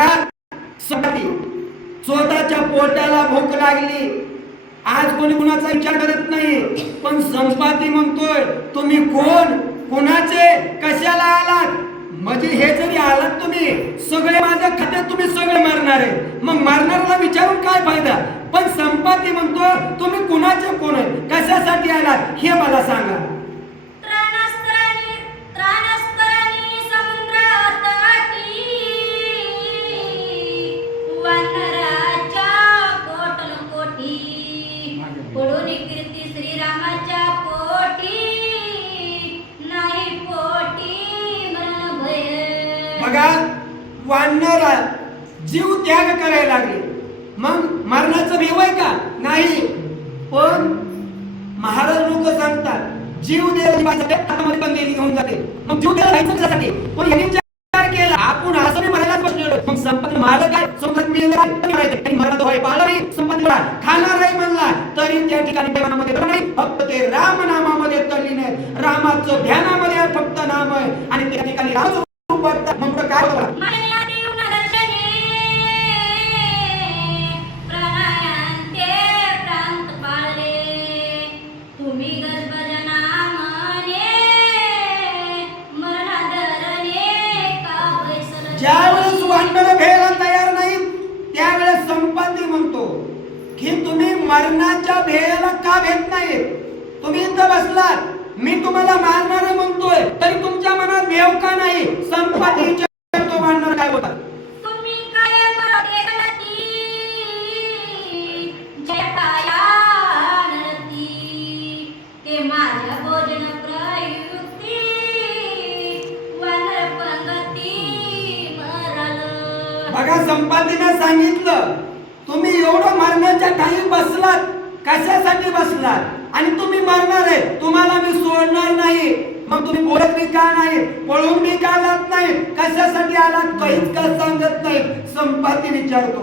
बघा, स्वतःच्या पोटाला भूक लागली, आज कोणी कुणाचा विचार करत नाही, पण संपाती म्हणतोय तुम्ही कोण, कुणाचे, कशाला आलात? म्हणजे हे जरी आलात तुम्ही सगळे माझ्या खात्यात, तुम्ही सगळे मारणार आहे, मग मारणाऱ्याला विचारून काय फायदा? पण संपाती म्हणतो तुम्ही कुणाचे कोण आहे, कशासाठी आलात हे मला सांगा. बघा, वानर जीव त्याग करायला लागले, मग मरणाचं भेव आहे का? नाही. पण महाराज लोक सांगतात जीव द्यायला पण घेऊन जाते, मग जीव द्यायला पण यांनी विचार केला आपण असं नाही मरायलाच बसलेलो, मग संपत्ती मारलं काय, संपत मिळेल मराठा व्हाय पाळला नाही, संपत्ती खाणार नाही म्हणला तरी त्या ठिकाणी देवानामध्ये नाही, फक्त ते राम नामामध्ये तल्लीन आहे, रामाचं ध्यानामध्ये फक्त नाम आहे, आणि त्या ठिकाणी राम मग काय होतं? ज्यावेळेस वानर भेला तयार नाही त्यावेळेस संपाती म्हणतो की तुम्ही मरणाच्या भेला का भेट नाही? तुम्ही इथं बसलात, मी तुम्हाला मारणार म्हणतोय तरी तुमच्या मनात भेव का नाही? संपातीचे तो वानर काय होता? तुम्ही काय मरते जटाया नरती ते माझ्या भोजन प्रयुक्ती वानर पंगती मरल. बघा, संपातीने सांगितलं तुम्ही एवढं मरण्याच्या ठाई बसलात, कशासाठी बसलात? आणि तुम्ही मरणार आहे, तुम्हाला मी सोडणार नाही, मग तुम्ही बोलत बी का नाही, पळून बी का जात नाही, कशासाठी आलात काहीच का सांगत नाही. संपाती विचारतो